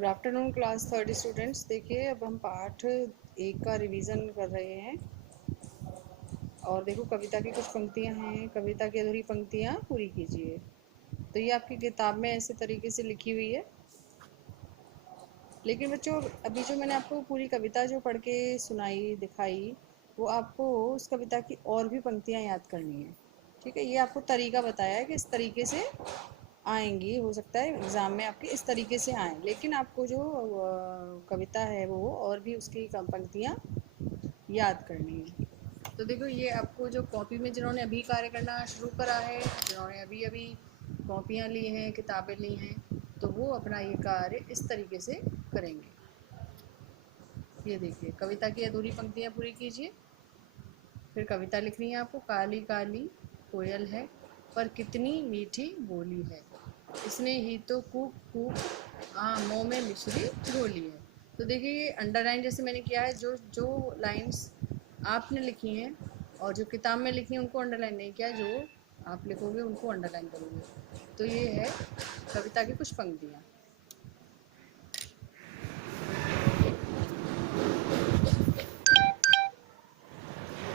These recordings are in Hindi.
Good afternoon class third students. देखिए अब हम पाठ एक का रिवीजन कर रहे हैं और देखो कविता की कुछ पंक्तियां हैं, कविता की अधूरी पंक्तियां पूरी कीजिए। तो ये आपकी किताब में ऐसे तरीके से लिखी हुई है, लेकिन बच्चों अभी जो मैंने आपको पूरी कविता जो पढ़ के सुनाई दिखाई, वो आपको उस कविता की और भी पंक्तियां याद करनी है। ठीक है, ये आपको तरीका बताया है कि इस तरीके से आएंगी, हो सकता है एग्ज़ाम में आपके इस तरीके से आए, लेकिन आपको जो कविता है वो और भी उसकी पंक्तियाँ याद करनी है। तो देखो ये आपको जो कॉपी में जिन्होंने अभी कार्य करना शुरू करा है, जिन्होंने अभी अभी कॉपियाँ ली हैं, किताबें ली हैं, तो वो अपना ये कार्य इस तरीके से करेंगे। ये देखिए कविता की अधूरी पंक्तियाँ पूरी कीजिए। फिर कविता लिखनी है आपको। काली काली कोयल है पर कितनी मीठी बोली है, इसने ही तो कूक कूक आमों में मिश्री घोली है। तो देखिए ये अंडरलाइन जैसे मैंने किया है, जो जो लाइंस आपने लिखी हैं और जो किताब में लिखी हैं उनको अंडरलाइन नहीं किया, जो आप लिखोगे उनको अंडरलाइन करोगे। तो ये है कविता की कुछ पंक्तियाँ।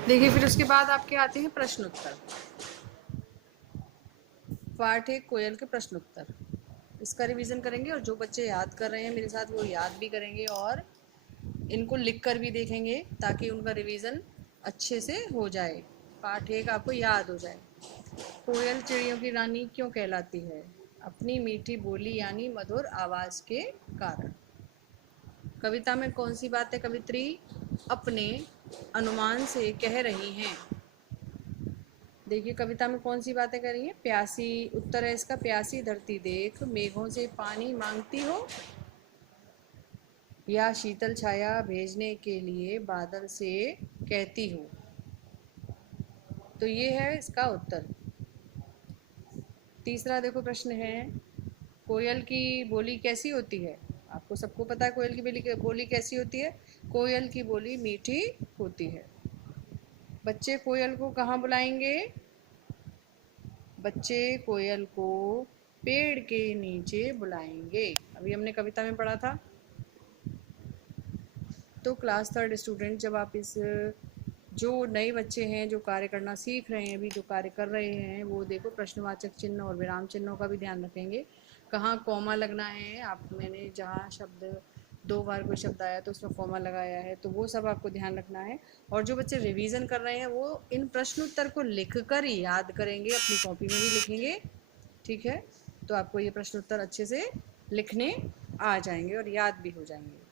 देखिए फिर उसके बाद आपके आते हैं प्रश्न उत्तर। पाठ एक कोयल के प्रश्न उत्तर, इसका रिवीजन करेंगे और जो बच्चे याद कर रहे हैं मेरे साथ वो याद भी करेंगे और इनको लिख कर भी देखेंगे ताकि उनका रिवीजन अच्छे से हो जाए, पाठ एक आपको याद हो जाए। कोयल चिड़ियों की रानी क्यों कहलाती है? अपनी मीठी बोली यानी मधुर आवाज़ के कारण। कविता में कौन सी बातें कवित्री अपने अनुमान से कह रही हैं? देखिए कविता में कौन सी बातें कर रही हैं? प्यासी, उत्तर है इसका, प्यासी धरती देख मेघों से पानी मांगती हो, या शीतल छाया भेजने के लिए बादल से कहती हो। तो ये है इसका उत्तर। तीसरा देखो प्रश्न है, कोयल की बोली कैसी होती है? आपको सबको पता है कोयल की बोली कैसी होती है। कोयल की बोली मीठी होती है। बच्चे कोयल को कहाँ बुलाएंगे? बच्चे कोयल को पेड़ के नीचे बुलाएंगे, अभी हमने कविता में पढ़ा था। तो क्लास थर्ड स्टूडेंट, जब आप इस जो नए बच्चे हैं जो कार्य करना सीख रहे हैं, अभी जो कार्य कर रहे हैं, वो देखो प्रश्नवाचक चिन्ह और विराम चिन्हों का भी ध्यान रखेंगे। कहाँ कॉमा लगना है, आप मैंने जहाँ शब्द 2 बार कोई शब्द आया तो उसमें कॉमा लगाया है, तो वो सब आपको ध्यान रखना है। और जो बच्चे रिवीजन कर रहे हैं वो इन प्रश्नोत्तर को लिख कर याद करेंगे, अपनी कॉपी में भी लिखेंगे। ठीक है, तो आपको ये प्रश्नोत्तर अच्छे से लिखने आ जाएंगे और याद भी हो जाएंगे।